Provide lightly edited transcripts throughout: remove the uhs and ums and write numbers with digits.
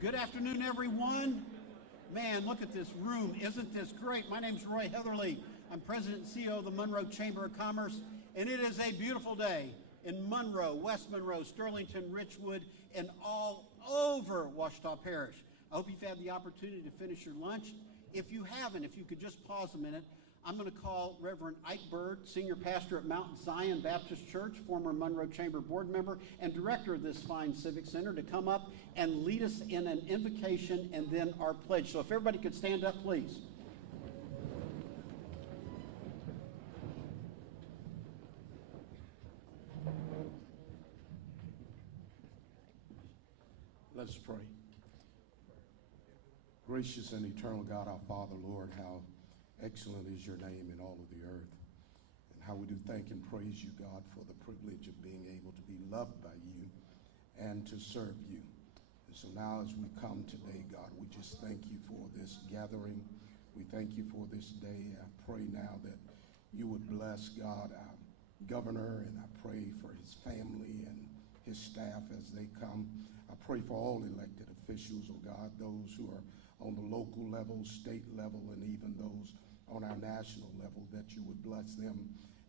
Good afternoon, everyone. Man, look at this room. Isn't this great? My name's Roy Heatherly. I'm President and CEO of the Monroe Chamber of Commerce, and it is a beautiful day in Monroe, West Monroe, Sterlington, Richwood, and all over Ouachita Parish. I hope you've had the opportunity to finish your lunch. If you haven't, if you could just pause a minute, I'm going to call Reverend Ike Bird, Senior Pastor at Mount Zion Baptist Church, former Monroe Chamber Board member, and Director of this fine Civic Center, to come up and lead us in an invocation and then our pledge. So if everybody could stand up, please. Let us pray. Gracious and eternal God, our Father, Lord, how excellent is your name in all of the earth. And how we do thank and praise you, God, for the privilege of being able to be loved by you and to serve you. And so now as we come today, God, we just thank you for this gathering. We thank you for this day. I pray now that you would bless, God, our governor, and I pray for his family and his staff as they come. I pray for all elected officials, oh God, those who are on the local level, state level, and even those on our national level, that you would bless them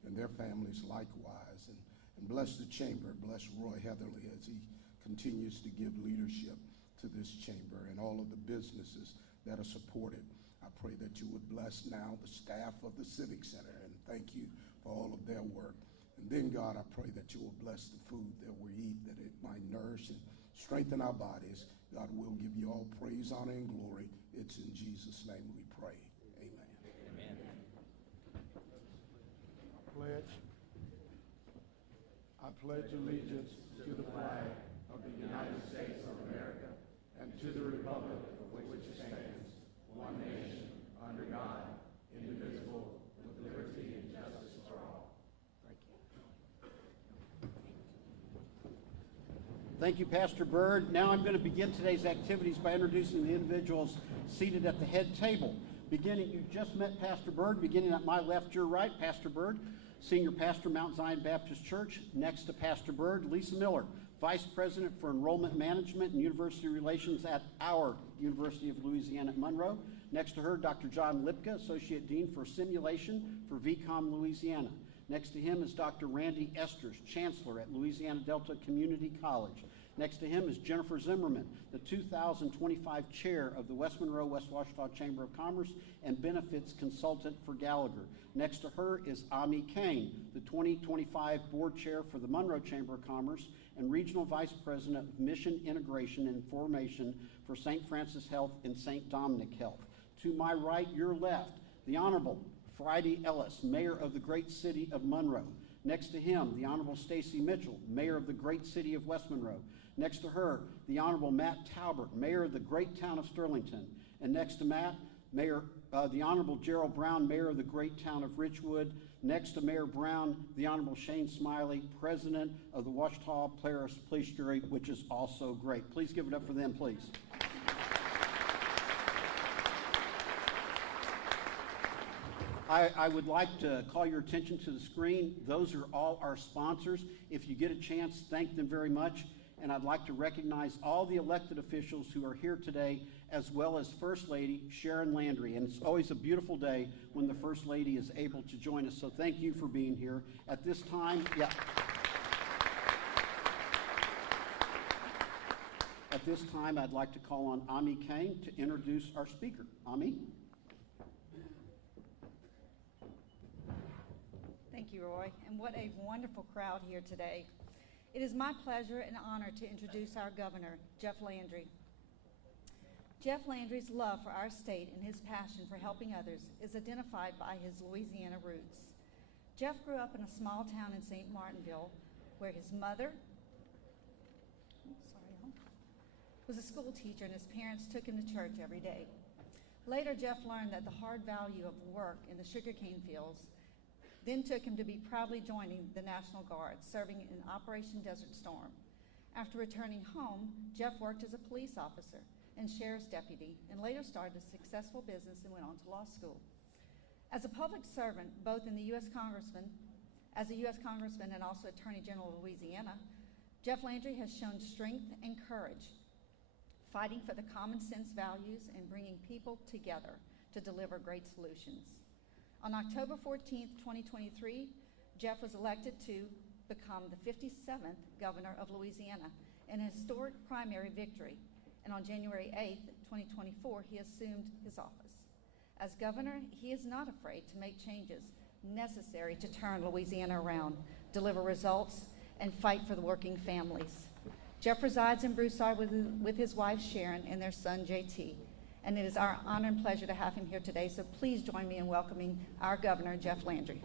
and their families likewise. And bless the chamber, bless Roy Heatherly as he continues to give leadership to this chamber and all of the businesses that are supported. I pray that you would bless now the staff of the Civic Center, and thank you for all of their work. And then, God, I pray that you will bless the food that we eat, that it might nourish and strengthen our bodies. God, we'll give you all praise, honor, and glory. It's in Jesus' name we pray. Amen. Amen. Pledge. I pledge allegiance to the flag of the United States of America and to the republic for which it stands, one nation, under God, indivisible, with liberty and justice for all. Thank you. Thank you, Pastor Bird. Now I'm going to begin today's activities by introducing the individuals seated at the head table. Beginning, you just met Pastor Bird. Beginning at my left, your right, Pastor Bird, Senior Pastor, Mount Zion Baptist Church. Next to Pastor Bird, Lisa Miller, Vice President for Enrollment Management and University Relations at our University of Louisiana at Monroe. Next to her, Dr. John Lipka, Associate Dean for Simulation for VCOM Louisiana. Next to him is Dr. Randy Esters, Chancellor at Louisiana Delta Community College. Next to him is Jennifer Zimmerman, the 2025 Chair of the West Monroe, West Ouachita Chamber of Commerce and Benefits Consultant for Gallagher. Next to her is Ami Kane, the 2025 Board Chair for the Monroe Chamber of Commerce and Regional Vice President of Mission Integration and Formation for St. Francis Health and St. Dominic Health. To my right, your left, the Honorable Friday Ellis, Mayor of the great city of Monroe. Next to him, the Honorable Stacy Mitchell, Mayor of the great city of West Monroe. Next to her, the Honorable Matt Talbert, Mayor of the great town of Sterlington. And next to Matt, the Honorable Gerald Brown, Mayor of the great town of Richwood. Next to Mayor Brown, the Honorable Shane Smiley, President of the Ouachita Parish Police Jury, which is also great. Please give it up for them, please. I would like to call your attention to the screen. Those are all our sponsors. If you get a chance, thank them very much. And I'd like to recognize all the elected officials who are here today, as well as First Lady Sharon Landry. And it's always a beautiful day when the First Lady is able to join us. So thank you for being here. At this time, At this time, I'd like to call on Ami Kane to introduce our speaker. Ami? Thank you, Roy, and what a wonderful crowd here today. It is my pleasure and honor to introduce our governor, Jeff Landry. Jeff Landry's love for our state and his passion for helping others is identified by his Louisiana roots. Jeff grew up in a small town in St. Martinville where his mother was a school teacher and his parents took him to church every day. Later, Jeff learned that the hard value of work in the sugarcane fields then took him to be proudly joining the National Guard, serving in Operation Desert Storm. After returning home, Jeff worked as a police officer and sheriff's deputy, and later started a successful business and went on to law school. As a public servant, both in the U.S. Congressman, as a U.S. Congressman and also Attorney General of Louisiana, Jeff Landry has shown strength and courage, fighting for the common sense values and bringing people together to deliver great solutions. On October 14th, 2023, Jeff was elected to become the 57th governor of Louisiana, an historic primary victory. And on January 8th, 2024, he assumed his office. As governor, he is not afraid to make changes necessary to turn Louisiana around, deliver results, and fight for the working families. Jeff resides in Broussard with his wife Sharon and their son JT, and it is our honor and pleasure to have him here today, so please join me in welcoming our governor, Jeff Landry.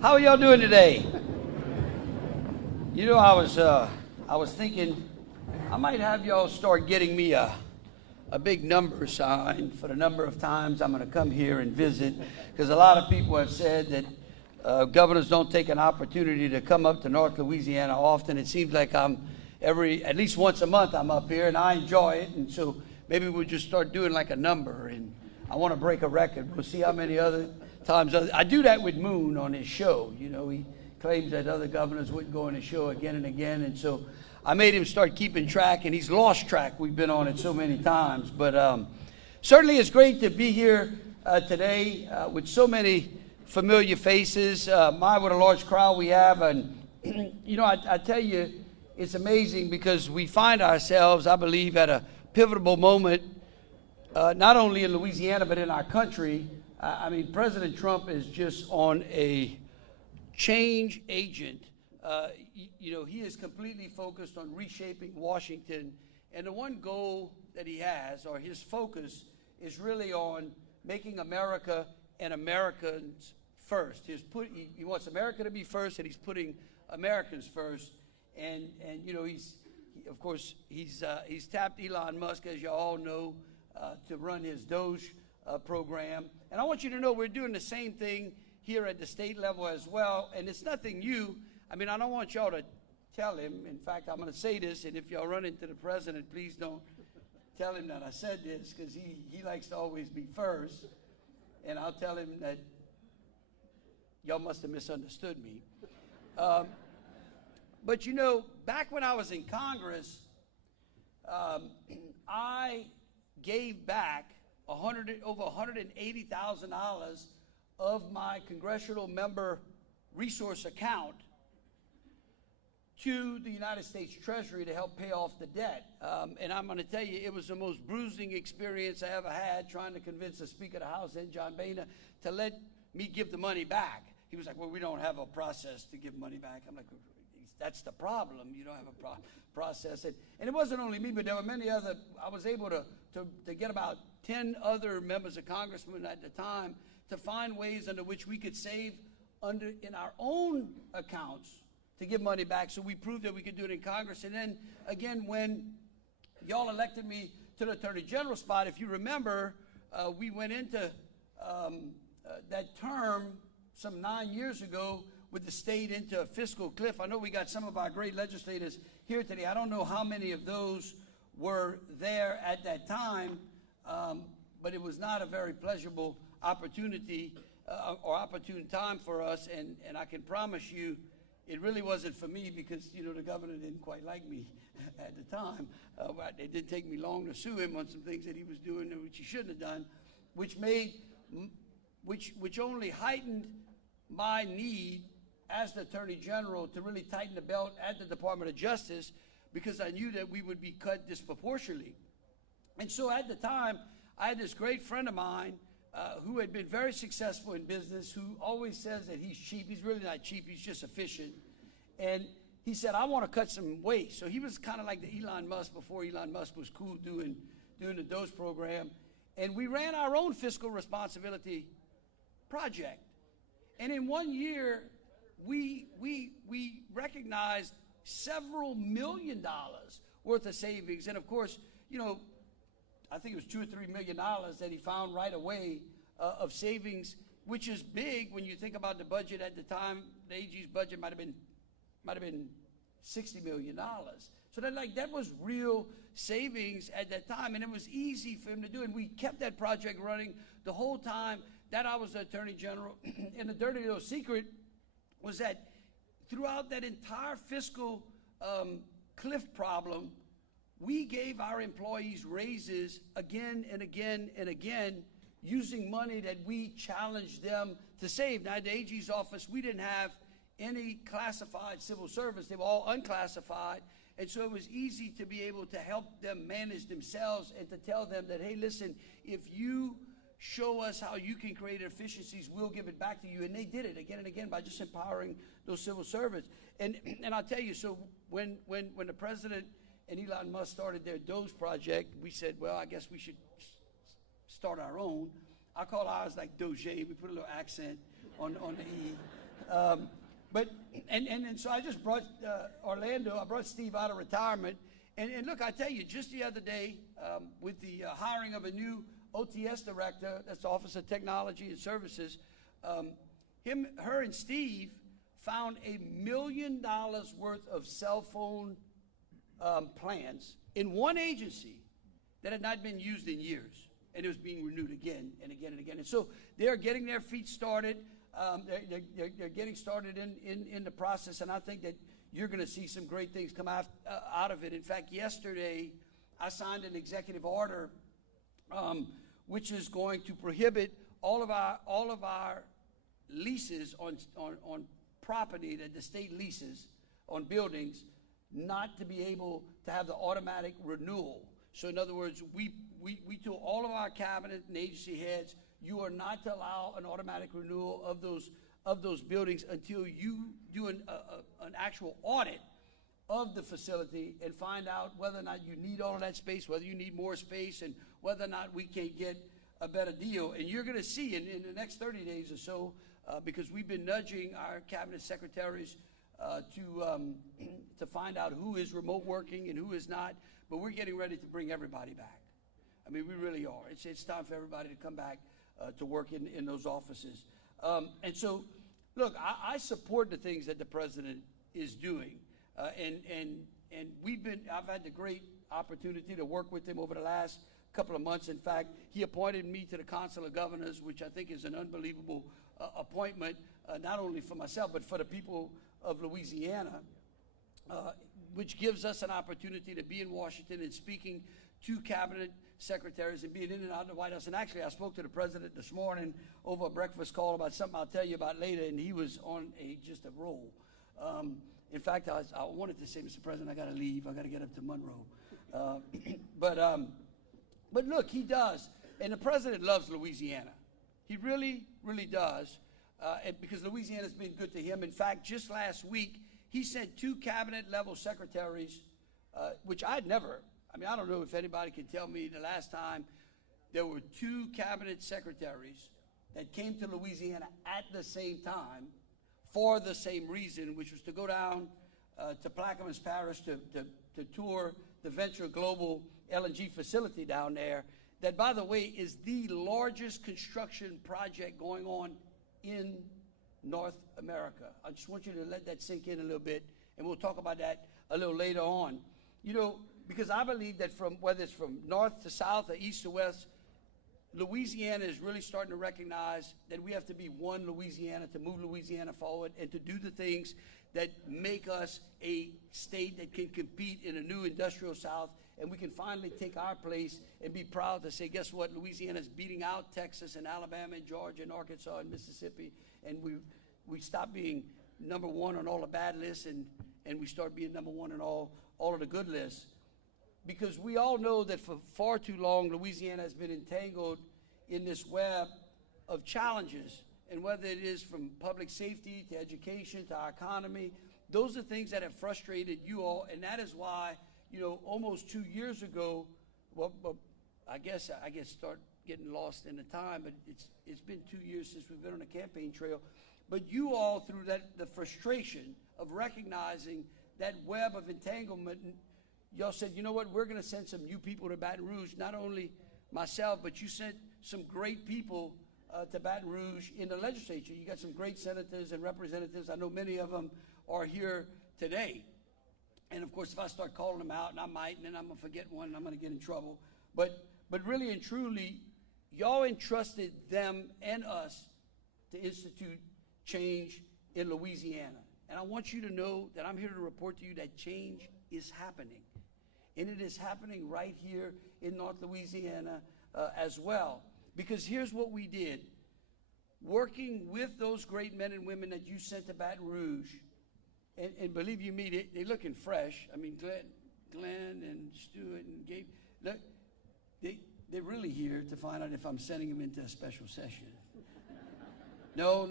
How are y'all doing today? You know, I was thinking I might have y'all start getting me a big number sign for the number of times I'm going to come here and visit, because a lot of people have said that governors don't take an opportunity to come up to North Louisiana often. It seems like at least once a month I'm up here, and I enjoy it, and so maybe we'll just start doing like a number, and I want to break a record. We'll see how many other times. I do that with Moon on his show. You know, he claims that other governors wouldn't go on his show again and again, and so I made him start keeping track, and he's lost track. We've been on it so many times, but certainly it's great to be here today with so many familiar faces. My, what a large crowd we have, and you know, I tell you, it's amazing because we find ourselves, I believe, at a pivotal moment, not only in Louisiana but in our country. I mean, President Trump is just on a change agent. You know, he is completely focused on reshaping Washington, and the one goal that he has, or his focus, is really on making America and Americans first. He wants America to be first, and he's putting Americans first. And you know, of course he's tapped Elon Musk, as you all know, to run his Doge program. And I want you to know we're doing the same thing here at the state level as well, and it's nothing new. I mean, I don't want y'all to tell him. In fact, I'm going to say this, and if y'all run into the president, please don't tell him that I said this, because he likes to always be first, and I'll tell him that y'all must have misunderstood me. But you know, back when I was in Congress, I gave back over $180,000 of my congressional member resource account to the United States Treasury to help pay off the debt. And I'm going to tell you, it was the most bruising experience I ever had, trying to convince the Speaker of the House, then John Boehner, to let me give the money back. He was like, well, we don't have a process to give money back. I'm like, that's the problem. You don't have a process. And it wasn't only me, but there were many other. I was able to get about 10 other members of Congressmen at the time to find ways under which we could save in our own accounts to give money back. So we proved that we could do it in Congress. And then again, when y'all elected me to the Attorney General spot, if you remember, we went into that term some 9 years ago with the state into a fiscal cliff. I know we got some of our great legislators here today. I don't know how many of those were there at that time, but it was not a very pleasurable opportunity or opportune time for us, and I can promise you it really wasn't for me, because you know the governor didn't quite like me at the time. It didn't take me long to sue him on some things that he was doing which he shouldn't have done, which only heightened my need as the Attorney General to really tighten the belt at the Department of Justice, because I knew that we would be cut disproportionately. And so at the time, I had this great friend of mine who had been very successful in business, who always says that he's cheap. He's really not cheap. He's just efficient. And he said, I want to cut some waste. So he was kind of like the Elon Musk before Elon Musk was cool doing the Doge program. And we ran our own fiscal responsibility project. And in 1 year, we recognized several $1 million worth of savings. And of course, you know, I think it was $2 or $3 million that he found right away of savings, which is big when you think about the budget at the time. The AG's budget might have been might have been $60 million. So that was real savings at that time, and it was easy for him to do. And we kept that project running the whole time that I was the Attorney General. And the dirty little secret was that throughout that entire fiscal cliff problem, we gave our employees raises again and again and again, using money that we challenged them to save. Now, at the AG's office, we didn't have any classified civil service. They were all unclassified. And so it was easy to be able to help them manage themselves and to tell them that, hey, listen, if you show us how you can create efficiencies, we'll give it back to you. And they did it again and again by just empowering those civil servants. And I'll tell you, so when the president and Elon Musk started their Doge project, we said, well, I guess we should start our own. I call ours like Doge. We put a little accent on the E. And so I just brought Orlando, I brought Steve out of retirement. And look, I tell you, just the other day, with the hiring of a new OTS director, that's the Office of Technology and Services, her and Steve found $1 million worth of cell phone plans in one agency that had not been used in years. And it was being renewed again and again and again. And so they're getting their feet started. They're getting started in the process, and I think that you're going to see some great things come out of it. In fact, yesterday I signed an executive order, which is going to prohibit all of our leases on property that the state leases on buildings not to be able to have the automatic renewal. So in other words, we told all of our cabinet and agency heads, you are not to allow an automatic renewal of those buildings until you do an actual audit of the facility and find out whether or not you need all of that space, whether you need more space, and whether or not we can get a better deal. And you're going to see in the next 30 days or so, because we've been nudging our cabinet secretaries to find out who is remote working and who is not, but we're getting ready to bring everybody back. I mean, we really are. It's time for everybody to come back to work in those offices. And so, look, I support the things that the president is doing. And I've had the great opportunity to work with him over the last couple of months. In fact, he appointed me to the Council of Governors, which I think is an unbelievable appointment, not only for myself, but for the people of Louisiana, which gives us an opportunity to be in Washington and speaking to cabinet secretaries and being in and out of the White House. And actually, I spoke to the president this morning over a breakfast call about something I'll tell you about later, and he was on just a roll. In fact, I wanted to say, Mr. President, I got to leave. I got to get up to Monroe. But look, he does. And the president loves Louisiana. He really, really does, because Louisiana's been good to him. In fact, just last week, he sent 2 cabinet-level secretaries, which I'd never, I don't know if anybody can tell me the last time there were 2 cabinet secretaries that came to Louisiana at the same time for the same reason, which was to go down to Plaquemines Parish to tour the Venture Global LNG facility down there, that, by the way, is the largest construction project going on in North America. I just want you to let that sink in a little bit, and we'll talk about that a little later on. You know, because I believe that whether it's from north to south or east to west, Louisiana is really starting to recognize that we have to be one Louisiana to move Louisiana forward and to do the things that make us a state that can compete in a new industrial South, and we can finally take our place and be proud to say, guess what, Louisiana is beating out Texas and Alabama and Georgia and Arkansas and Mississippi, and we stop being number one on all the bad lists and we start being number one on all of the good lists. Because we all know that for far too long, Louisiana has been entangled in this web of challenges. And whether it is from public safety to education to our economy, those are things that have frustrated you all. And that is why, almost 2 years ago, well, I guess start getting lost in the time, but it's been 2 years since we've been on the campaign trail. But you all, through the frustration of recognizing that web of entanglement, y'all said, you know what, we're going to send some new people to Baton Rouge, not only myself, but you sent some great people to Baton Rouge in the legislature. You got some great senators and representatives. I know many of them are here today. And of course, if I start calling them out, and I might, and then I'm going to forget one, and I'm going to get in trouble. But really and truly, y'all entrusted them and us to institute change in Louisiana. And I want you to know that I'm here to report to you that change is happening. And it is happening right here in North Louisiana as well. Because here's what we did. Working with those great men and women that you sent to Baton Rouge, and believe you me, they're looking fresh. I mean, Glenn and Stuart and Gabe, look, they're really here to find out if I'm sending them into a special session. No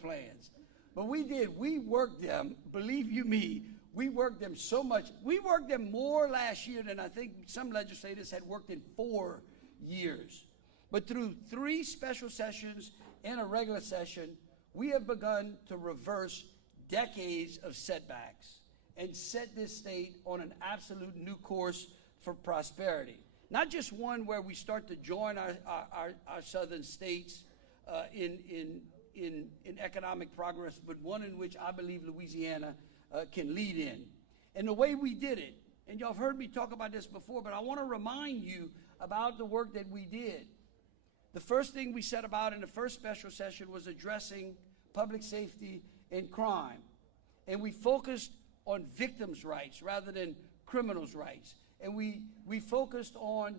plans. But we did. We worked them, believe you me, we worked them so much. We worked them more last year than I think some legislators had worked in 4 years. But through 3 special sessions and a regular session, we have begun to reverse decades of setbacks and set this state on an absolute new course for prosperity. Not just one where we start to join our southern states in economic progress, but one in which I believe Louisiana can lead in. And the way we did it, and y'all have heard me talk about this before, but I want to remind you about the work that we did. The first thing we set about in the first special session was addressing public safety and crime. And we focused on victims' rights rather than criminals' rights. And we focused on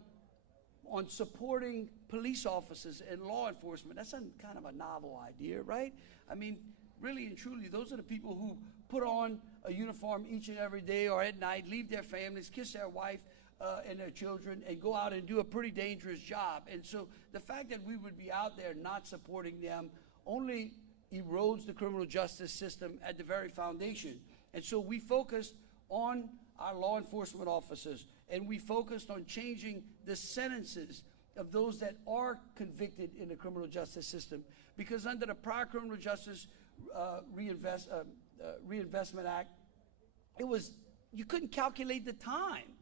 supporting police officers and law enforcement. That's kind of a novel idea, right? I mean, really and truly, those are the people who put on a uniform each and every day or at night, leave their families, kiss their wife and their children, and go out and do a pretty dangerous job. And so the fact that we would be out there not supporting them only erodes the criminal justice system at the very foundation. And so we focused on our law enforcement officers, and we focused on changing the sentences of those that are convicted in the criminal justice system. Because under the prior Criminal Justice Reinvestment Act, you couldn't calculate the time.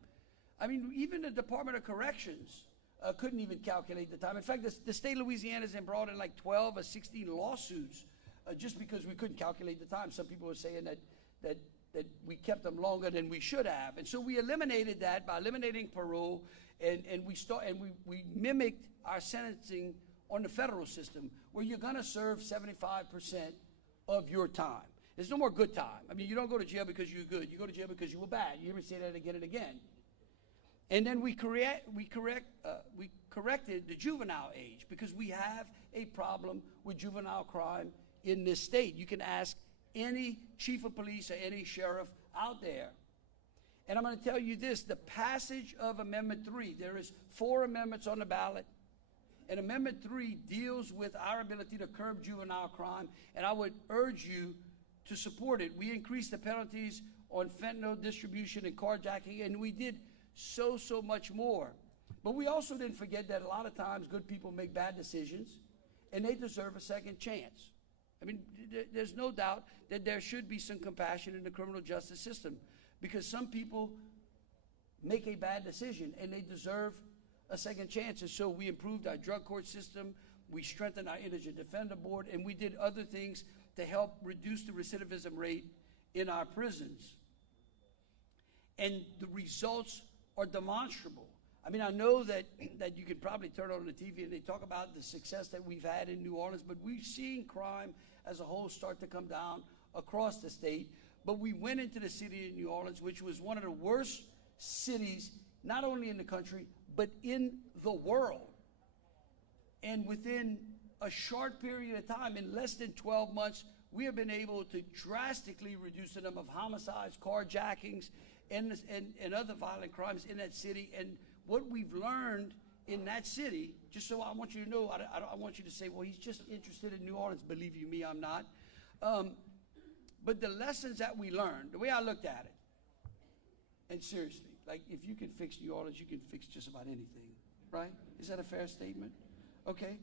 I mean, even the Department of Corrections couldn't even calculate the time. In fact, the state of Louisiana has been brought in like 12 or 16 lawsuits just because we couldn't calculate the time. Some people were saying that we kept them longer than we should have. And so we eliminated that by eliminating parole, and we mimicked our sentencing on the federal system, where you're going to serve 75% of your time. There's no more good time. I mean, you don't go to jail because you're good. You go to jail because you were bad. You hear me say that again and again. And then we corrected the juvenile age, because we have a problem with juvenile crime in this state. You can ask any chief of police or any sheriff out there. And I'm going to tell you this, the passage of Amendment 3, there is 4 amendments on the ballot, and Amendment 3 deals with our ability to curb juvenile crime, and I would urge you to support it. We increased the penalties on fentanyl distribution and carjacking, and we did so much more. But we also didn't forget that a lot of times good people make bad decisions, and they deserve a second chance. I mean, there's no doubt that there should be some compassion in the criminal justice system, because some people make a bad decision and they deserve a second chance. And so we improved our drug court system, we strengthened our indigent defender board, and we did other things to help reduce the recidivism rate in our prisons. And the results are demonstrable. I mean, I know that you can probably turn on the TV and they talk about the success that we've had in New Orleans, but we've seen crime as a whole start to come down across the state. But we went into the city of New Orleans, which was one of the worst cities, not only in the country, but in the world. And within a short period of time, in less than 12 months, we have been able to drastically reduce the number of homicides, carjackings, and other violent crimes in that city. And what we've learned in that city, just so I want you to know, I want you to say, well, he's just interested in New Orleans. Believe you me, I'm not. But the lessons that we learned, the way I looked at it, and seriously, like if you can fix New Orleans, you can fix just about anything, right? Is that a fair statement? Okay.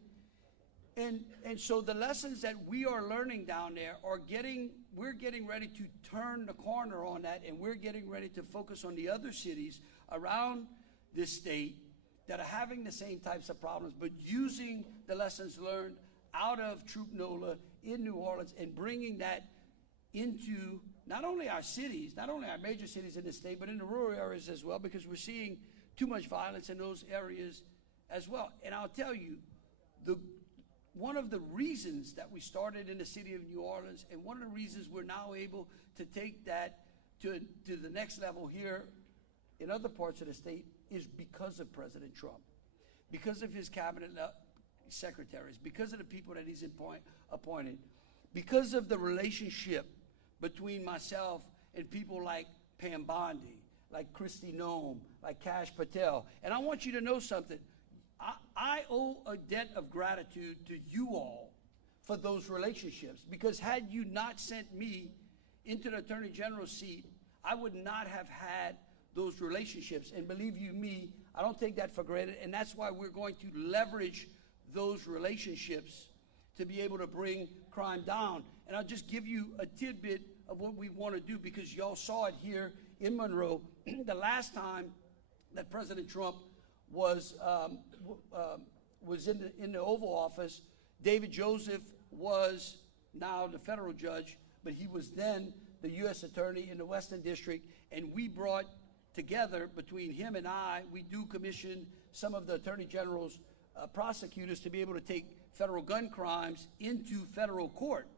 And so the lessons that we are learning down there we're getting ready to turn the corner on that, and we're getting ready to focus on the other cities around this state that are having the same types of problems, but using the lessons learned out of Troop NOLA in New Orleans and bringing that into not only our cities, not only our major cities in the state, but in the rural areas as well, because we're seeing too much violence in those areas as well. And I'll tell you, one of the reasons that we started in the city of New Orleans, and one of the reasons we're now able to take that to the next level here in other parts of the state, is because of President Trump, because of his cabinet secretaries, because of the people that he's appointed, because of the relationship between myself and people like Pam Bondi, like Kristi Noem, like Kash Patel. And I want you to know something. I owe a debt of gratitude to you all for those relationships, because had you not sent me into the Attorney General's seat, I would not have had those relationships. And believe you me, I don't take that for granted, and that's why we're going to leverage those relationships to be able to bring crime down. And I'll just give you a tidbit of what we want to do, because y'all saw it here in Monroe. The last time that President Trump was in the Oval Office, David Joseph was now the federal judge, but he was then the U.S. Attorney in the Western District, and we brought together, between him and I, we do commission some of the Attorney General's prosecutors to be able to take federal gun crimes into federal court.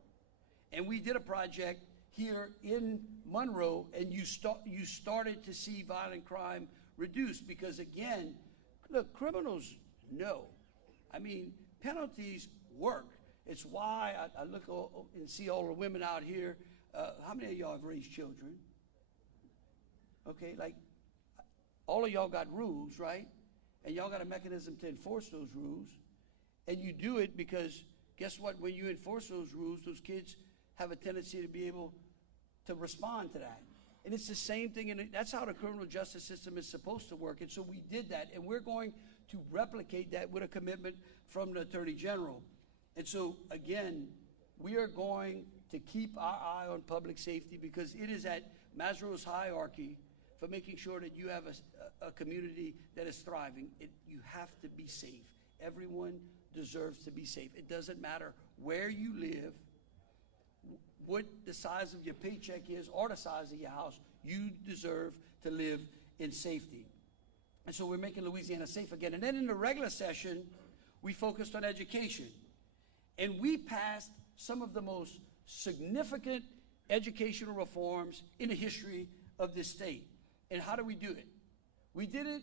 And we did a project here in Monroe, and you started to see violent crime reduce, because again, look, criminals know. I mean, penalties work. It's why I look and see all the women out here. How many of y'all have raised children? Okay, like, all of y'all got rules, right? And y'all got a mechanism to enforce those rules. And you do it because, guess what? When you enforce those rules, those kids have a tendency to be able to respond to that. And it's the same thing, and that's how the criminal justice system is supposed to work. And so we did that, and we're going to replicate that with a commitment from the Attorney General. And so, again, we are going to keep our eye on public safety, because it is at Maslow's hierarchy for making sure that you have a community that is thriving. You have to be safe. Everyone deserves to be safe. It doesn't matter where you live, what the size of your paycheck is, or the size of your house. You deserve to live in safety. And so we're making Louisiana safe again. And then in the regular session, we focused on education. And we passed some of the most significant educational reforms in the history of this state. And how do we do it? We did it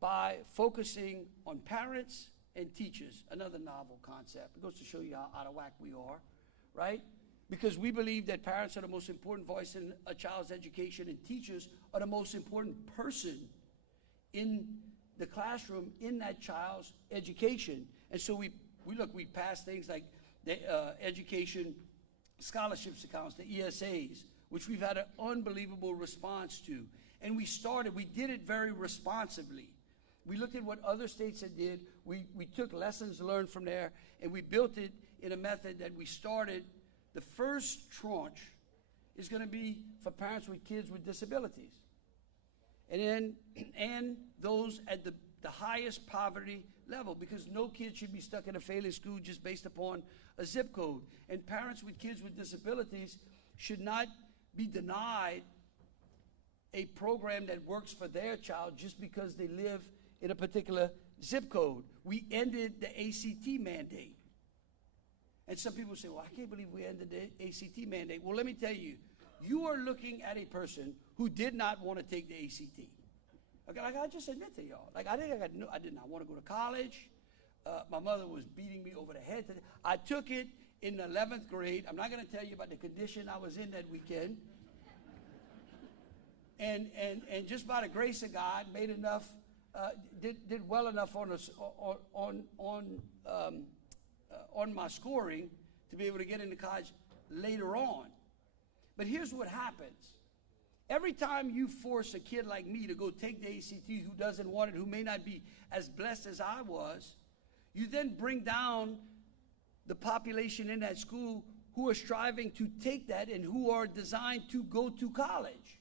by focusing on parents and teachers, another novel concept. It goes to show you how out of whack we are, right? Because we believe that parents are the most important voice in a child's education, and teachers are the most important person in the classroom in that child's education. And so we passed things like the education scholarships accounts, the ESAs, which we've had an unbelievable response to. And we did it very responsibly. We looked at what other states had did. We took lessons learned from there, and we built it in a method that we started. The first tranche is going to be for parents with kids with disabilities. And those at the highest poverty level, because no kid should be stuck in a failing school just based upon a zip code. And parents with kids with disabilities should not be denied a program that works for their child just because they live in a particular zip code. We ended the ACT mandate. And some people say, well, I can't believe we ended the ACT mandate. Well, let me tell you, you are looking at a person who did not want to take the ACT. Okay, like I just admit to y'all, like I did not want to go to college. My mother was beating me over the head. I took it in the 11th grade. I'm not going to tell you about the condition I was in that weekend. And just by the grace of God, made enough, did well enough on my scoring to be able to get into college later on. But here's what happens. Every time you force a kid like me to go take the ACT who doesn't want it, who may not be as blessed as I was, you then bring down the population in that school who are striving to take that and who are designed to go to college.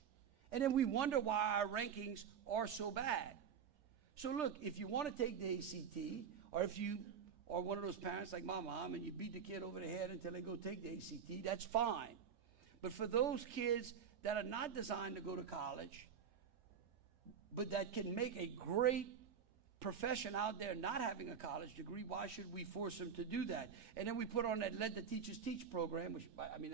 And then we wonder why our rankings are so bad. So look, if you want to take the ACT, or if you are one of those parents like my mom and you beat the kid over the head until they go take the ACT, that's fine. But for those kids that are not designed to go to college, but that can make a great profession out there not having a college degree, why should we force them to do that? And then we put on that Let the Teachers Teach program, which, I mean,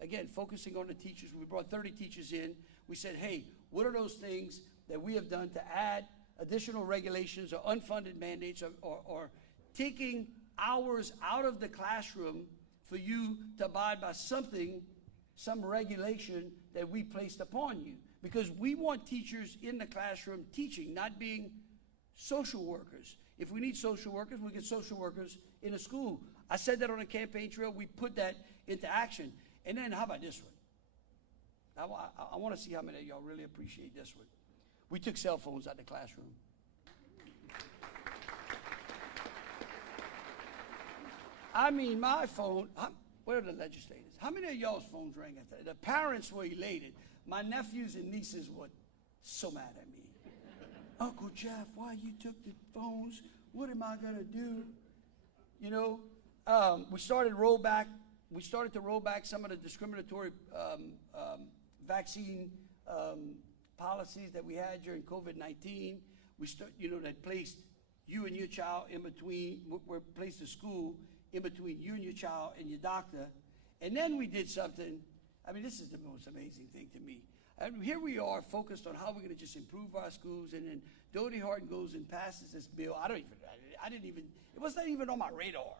again, focusing on the teachers. We brought 30 teachers in. We said, hey, what are those things that we have done to add additional regulations or unfunded mandates or taking hours out of the classroom for you to abide by something, some regulation that we placed upon you? Because we want teachers in the classroom teaching, not being social workers. If we need social workers, we get social workers in a school. I said that on a campaign trail. We put that into action. And then how about this one? I want to see how many of y'all really appreciate this one. We took cell phones out of the classroom. I mean, my phone, where are the legislators? How many of y'all's phones rang after that? The parents were elated. My nephews and nieces were so mad at me. Uncle Jeff, why you took the phones? What am I going to do? You know, we started to roll back some of the discriminatory vaccine policies that we had during COVID-19. That placed you and your child in between, placed the school in between you and your child and your doctor. And then we did something. I mean, this is the most amazing thing to me. And here we are focused on how we're going to just improve our schools. And then Dodie Horton goes and passes this bill. It was not even on my radar.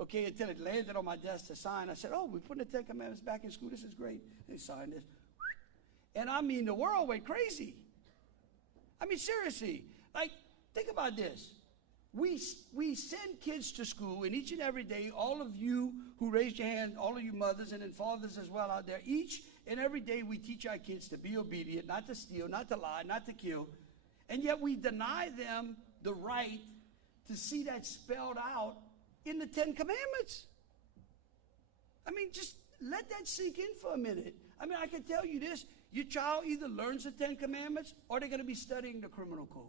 Okay, until it landed on my desk to sign. I said, oh, we're putting the 10 Commandments back in school. This is great. They signed this. And I mean, the world went crazy. I mean, seriously. Like, think about this. We send kids to school, and each and every day, all of you who raised your hand, all of you mothers and then fathers as well out there, each and every day we teach our kids to be obedient, not to steal, not to lie, not to kill. And yet we deny them the right to see that spelled out in the 10 Commandments. I mean, just let that sink in for a minute. I mean, I can tell you this. Your child either learns the 10 Commandments or they're going to be studying the criminal code.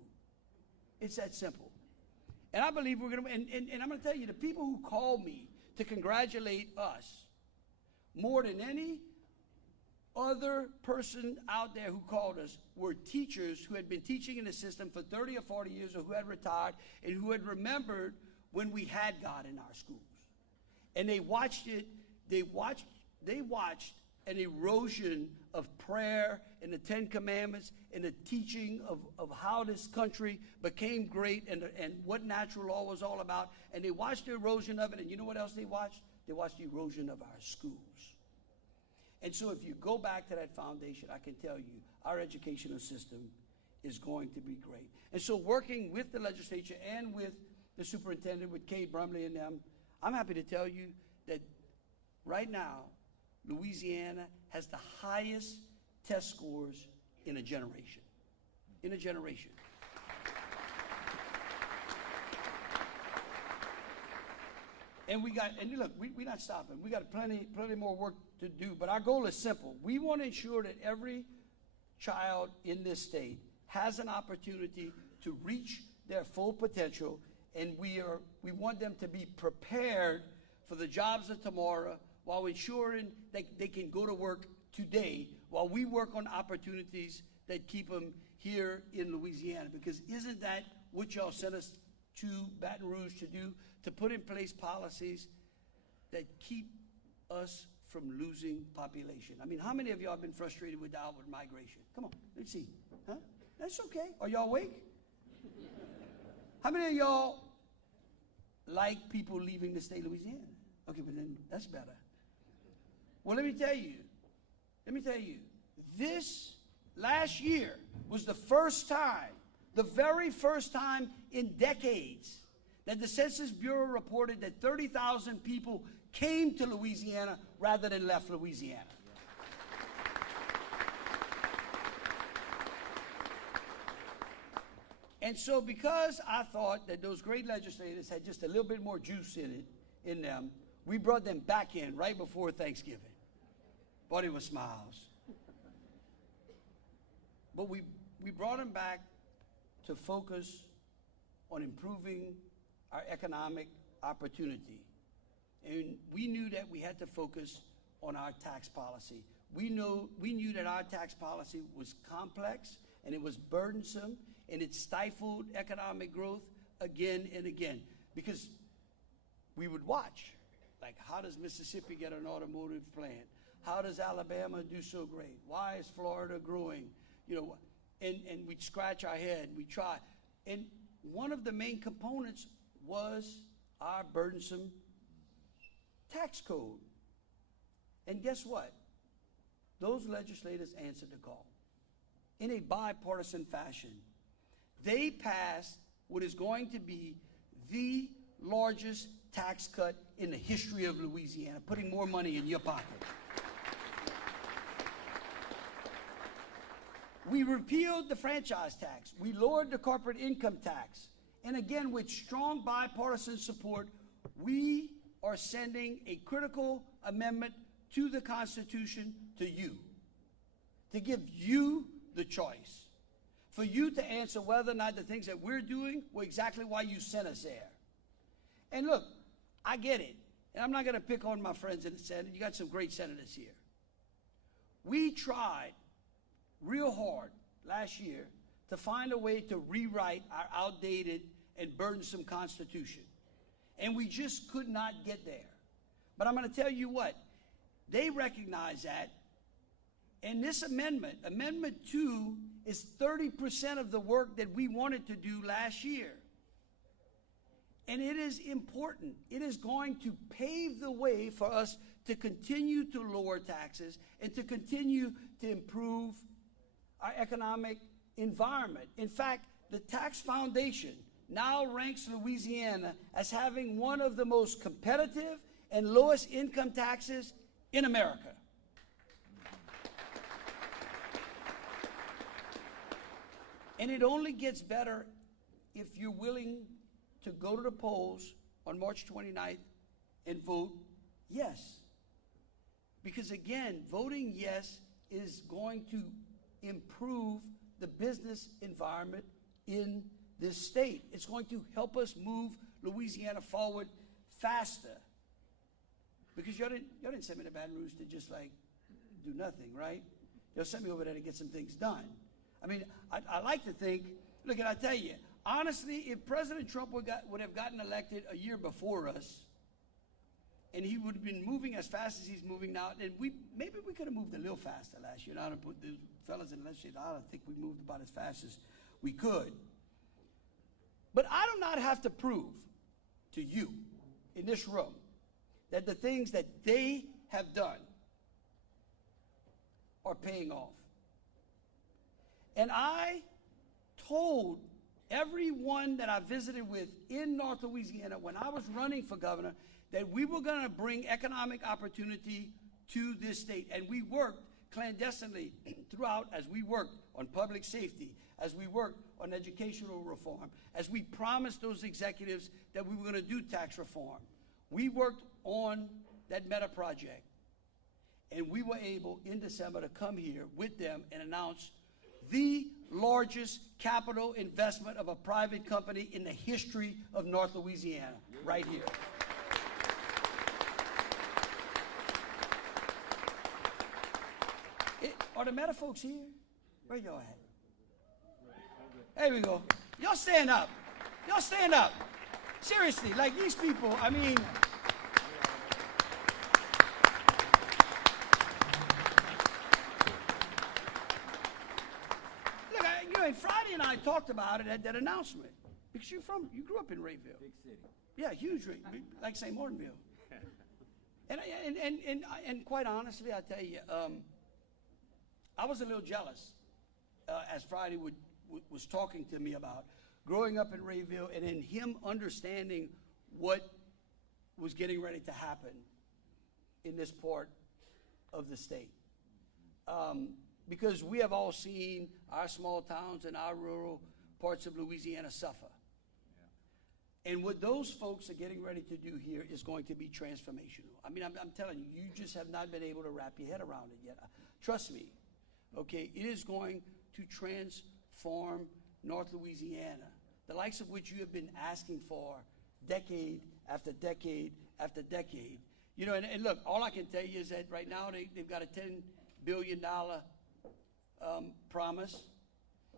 It's that simple. And I believe we're going to, and I'm going to tell you, the people who call me to congratulate us more than any other person out there who called us were teachers who had been teaching in the system for 30 or 40 years or who had retired and who had remembered when we had God in our schools. And they watched an erosion of prayer and the 10 Commandments and the teaching of how this country became great and what natural law was all about. And they watched the erosion of it. And you know what else they watched? They watched the erosion of our schools. And so if you go back to that foundation, I can tell you our educational system is going to be great. And so working with the legislature and with the superintendent, with Kay Brumley and them, I'm happy to tell you that right now, Louisiana has the highest test scores in a generation. In a generation. And look, we're not stopping. We got plenty more work to do, but our goal is simple. We want to ensure that every child in this state has an opportunity to reach their full potential, and we want them to be prepared for the jobs of tomorrow while ensuring that they can go to work today while we work on opportunities that keep them here in Louisiana. Because isn't that what y'all sent us to Baton Rouge to do? To put in place policies that keep us from losing population. I mean, how many of y'all have been frustrated with the outward migration? Come on, let's see. Huh? That's okay. Are y'all awake? How many of y'all like people leaving the state of Louisiana? Okay, but then that's better. Well, let me tell you, this last year was the very first time in decades that the Census Bureau reported that 30,000 people came to Louisiana rather than left Louisiana. And so because I thought that those great legislators had just a little bit more juice in them, we brought them back in right before Thanksgiving. But it was smiles. But we brought them back to focus on improving our economic opportunity. And we knew that we had to focus on our tax policy. We knew that our tax policy was complex and it was burdensome and it stifled economic growth again and again, because we would watch, like, how does Mississippi get an automotive plant? How does Alabama do so great? Why is Florida growing? And we'd scratch our head, we try. And one of the main components was our burdensome tax code. And guess what? Those legislators answered the call in a bipartisan fashion. They passed what is going to be the largest tax cut in the history of Louisiana, putting more money in your pocket. We repealed the franchise tax. We lowered the corporate income tax. And again, with strong bipartisan support, we are sending a critical amendment to the Constitution to you, to give you the choice, for you to answer whether or not the things that we're doing were exactly why you sent us there. And look, I get it. And I'm not going to pick on my friends in the Senate. You got some great senators here. We tried real hard last year to find a way to rewrite our outdated and burdensome Constitution. And we just could not get there. But I'm going to tell you what, they recognize that. And this amendment, Amendment 2, is 30% of the work that we wanted to do last year. And it is important. It is going to pave the way for us to continue to lower taxes and to continue to improve our economic environment. In fact, the Tax Foundation now ranks Louisiana as having one of the most competitive and lowest income taxes in America. And it only gets better if you're willing to go to the polls on March 29th and vote yes. Because again, voting yes is going to improve the business environment in this state. It's going to help us move Louisiana forward faster. Because y'all didn't send me to Baton Rouge to just like do nothing, right? Y'all sent me over there to get some things done. I mean, I like to think, look, and I tell you, honestly, if President Trump would have gotten elected a year before us, and he would have been moving as fast as he's moving now, then maybe we could have moved a little faster last year. Now, to put the fellas in the legislature, I don't think we moved about as fast as we could. But I do not have to prove to you in this room that the things that they have done are paying off. And I told everyone that I visited with in North Louisiana when I was running for governor that we were going to bring economic opportunity to this state. And we worked clandestinely throughout, as we worked on public safety, as we worked on educational reform, as we promised those executives that we were going to do tax reform. We worked on that meta project. And we were able in December to come here with them and announce the largest capital investment of a private company in the history of North Louisiana, right here. Are the Meta folks here? Where y'all at? There we go. Y'all stand up. Y'all stand up. Seriously, like these people, I mean, and Friday and I talked about it at that announcement, because you grew up in Rayville. Big city. Yeah, huge, like St. Martinville. And quite honestly, I tell you, I was a little jealous as Friday was talking to me about growing up in Rayville and in him understanding what was getting ready to happen in this part of the state. Because we have all seen our small towns and our rural parts of Louisiana suffer. Yeah. And what those folks are getting ready to do here is going to be transformational. I mean, I'm telling you, you just have not been able to wrap your head around it yet. Trust me, okay? It is going to transform North Louisiana, the likes of which you have been asking for decade after decade after decade. You know, and look, all I can tell you is that right now they've got a $10 billion promise.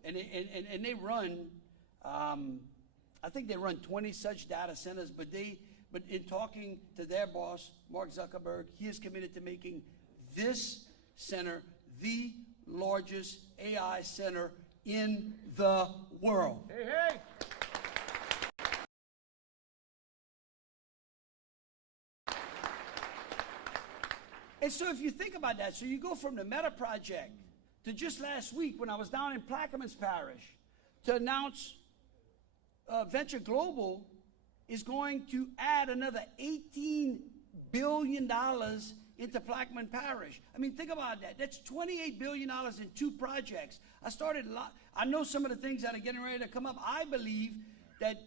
And they run, I think they run 20 such data centers, but in talking to their boss, Mark Zuckerberg, he is committed to making this center the largest AI center in the world. Hey, hey! And so if you think about that, so you go from the Meta project to just last week when I was down in Plaquemines Parish to announce Venture Global is going to add another $18 billion into Plaquemines Parish. I mean, think about that. That's $28 billion in 2 projects. I know some of the things that are getting ready to come up. I believe that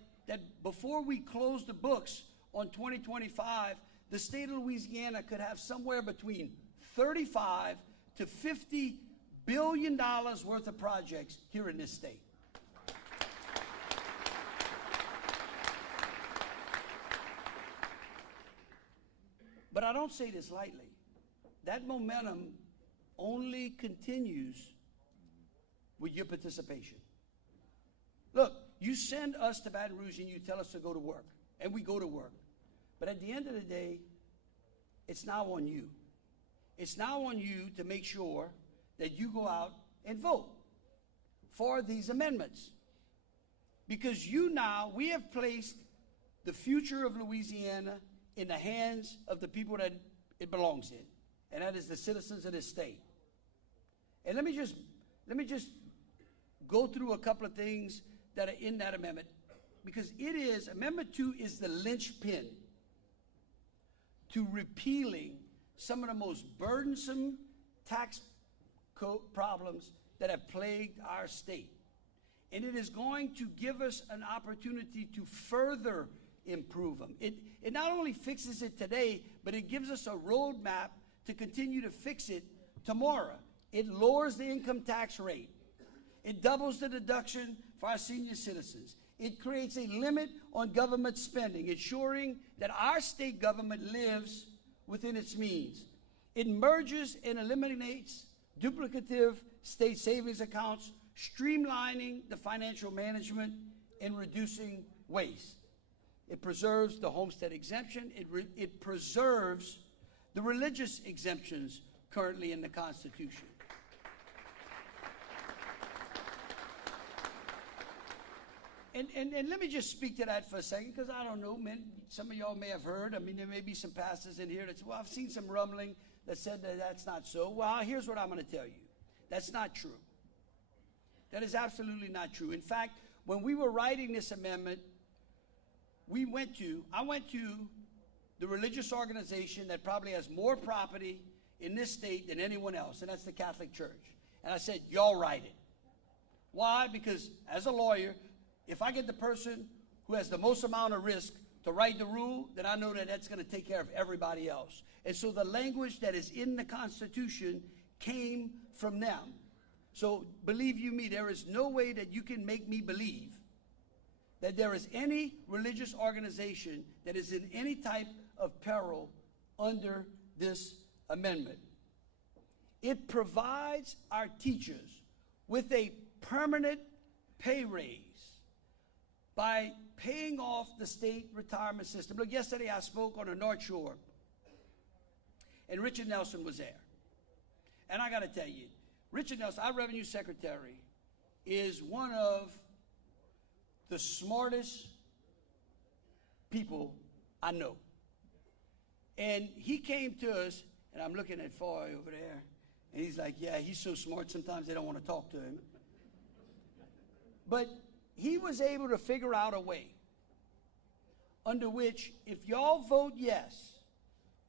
before we close the books on 2025, the state of Louisiana could have somewhere between 35 to 50 billion dollars worth of projects here in this state. But I don't say this lightly. That momentum only continues with your participation. Look, you send us to Baton Rouge and you tell us to go to work, and we go to work. But at the end of the day, it's now on you. It's now on you to make sure that you go out and vote for these amendments. Because we have placed the future of Louisiana in the hands of the people that it belongs in, and that is the citizens of this state. And let me just go through a couple of things that are in that amendment, because Amendment 2 is the linchpin to repealing some of the most burdensome tax code problems that have plagued our state. And it is going to give us an opportunity to further improve them. It not only fixes it today, but it gives us a roadmap to continue to fix it tomorrow. It lowers the income tax rate. It doubles the deduction for our senior citizens. It creates a limit on government spending, ensuring that our state government lives within its means. It merges and eliminates duplicative state savings accounts, streamlining the financial management and reducing waste. It preserves the homestead exemption. It preserves the religious exemptions currently in the Constitution. And let me just speak to that for a second, because I don't know, man, some of y'all may have heard. I mean, there may be some pastors in here that say, well, I've seen some rumbling that said that that's not so. Well, here's what I'm going to tell you. That's not true. That is absolutely not true. In fact, when we were writing this amendment, I went to the religious organization that probably has more property in this state than anyone else, and that's the Catholic Church. And I said, y'all write it. Why? Because as a lawyer, if I get the person who has the most amount of risk to write the rule, then I know that that's going to take care of everybody else. And so the language that is in the Constitution came from them. So believe you me, there is no way that you can make me believe that there is any religious organization that is in any type of peril under this amendment. It provides our teachers with a permanent pay raise by paying off the state retirement system. Look, yesterday I spoke on the North Shore, and Richard Nelson was there. And I got to tell you, Richard Nelson, our revenue secretary, is one of the smartest people I know. And he came to us, and I'm looking at Foy over there, and he's like, yeah, he's so smart, sometimes they don't want to talk to him. But he was able to figure out a way under which, if y'all vote yes,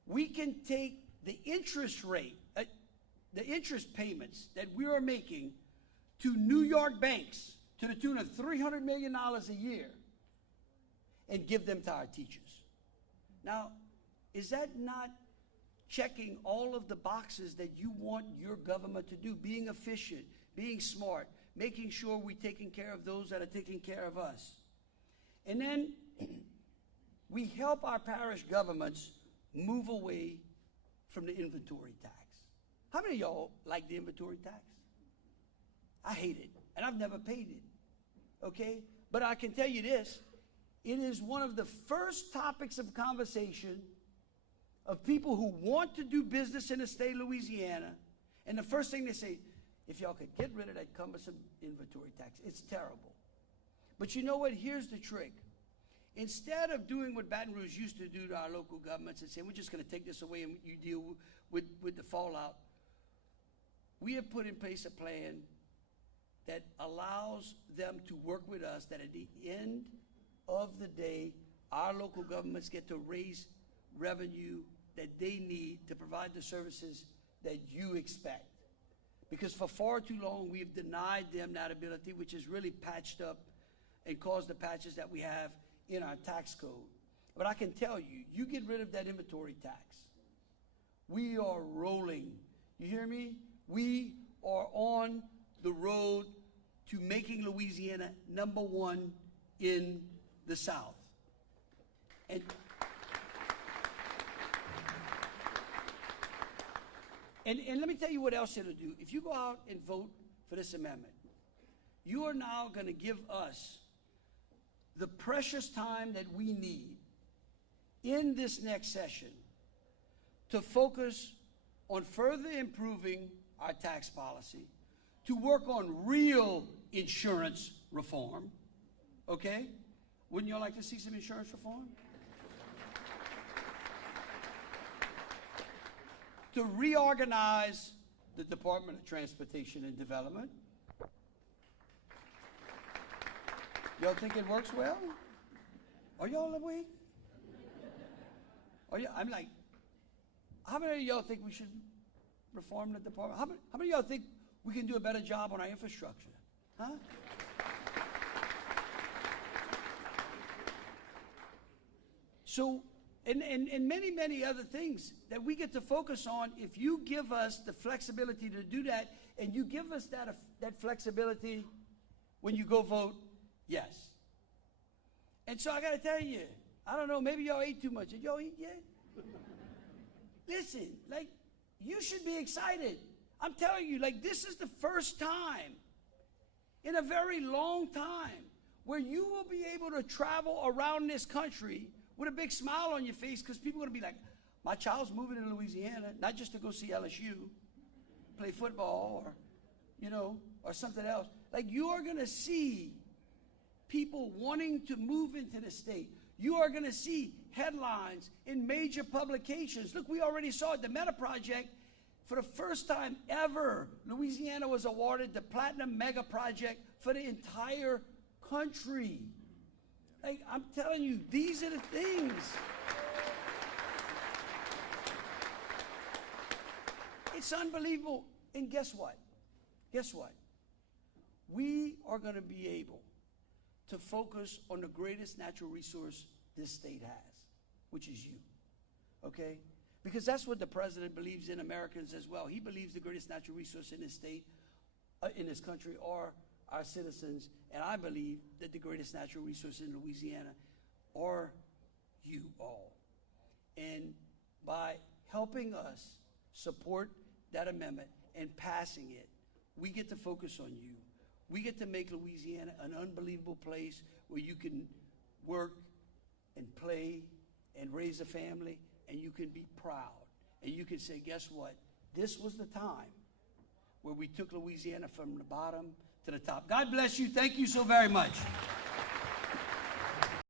we can take the interest rate, the interest payments that we are making to New York banks to the tune of $300 million a year and give them to our teachers. Now, is that not checking all of the boxes that you want your government to do? Being efficient, being smart, making sure we're taking care of those that are taking care of us. And then we help our parish governments move away from the inventory tax. How many of y'all like the inventory tax? I hate it, and I've never paid it, okay? But I can tell you this, it is one of the first topics of conversation of people who want to do business in the state of Louisiana, and the first thing they say, if y'all could get rid of that cumbersome inventory tax, it's terrible. But you know what? Here's the trick. Instead of doing what Baton Rouge used to do to our local governments and saying, we're just going to take this away and you deal with the fallout, we have put in place a plan that allows them to work with us, that at the end of the day, our local governments get to raise revenue that they need to provide the services that you expect. Because for far too long, we've denied them that ability, which has really patched up and caused the patches that we have in our tax code. But I can tell you, you get rid of that inventory tax, we are rolling. You hear me? We are on the road to making Louisiana #1 in the South. And let me tell you what else it'll do. If you go out and vote for this amendment, you are now going to give us the precious time that we need in this next session to focus on further improving our tax policy, to work on real insurance reform, okay? Wouldn't y'all like to see some insurance reform? To reorganize the Department of Transportation and Development. Y'all think it works well? Are y'all awake? I'm like, how many of y'all think we should reform the department? How many of y'all think we can do a better job on our infrastructure? Huh? So, and many, many other things that we get to focus on. If you give us the flexibility to do that, and you give us that flexibility when you go vote, yes. And so I got to tell you, I don't know, maybe y'all ate too much. Did y'all eat yet? Listen, like, you should be excited. I'm telling you, like, this is the first time in a very long time where you will be able to travel around this country with a big smile on your face, because people are going to be like, my child's moving to Louisiana, not just to go see LSU, play football, or, you know, or something else. Like, you are going to see people wanting to move into the state. You are going to see headlines in major publications. Look, we already saw it, the Meta Project. For the first time ever, Louisiana was awarded the Platinum Mega Project for the entire country. Like, I'm telling you, these are the things. It's unbelievable. And guess what? Guess what? We are going to be able to focus on the greatest natural resource this state has, which is you. Okay? Because that's what the president believes in Americans as well. He believes the greatest natural resource in this state, in this country, are our citizens. And I believe that the greatest natural resource in Louisiana are you all. And by helping us support that amendment and passing it, we get to focus on you. We get to make Louisiana an unbelievable place where you can work and play and raise a family, and you can be proud. And you can say, guess what? This was the time where we took Louisiana from the bottom to the top. God bless you. Thank you so very much.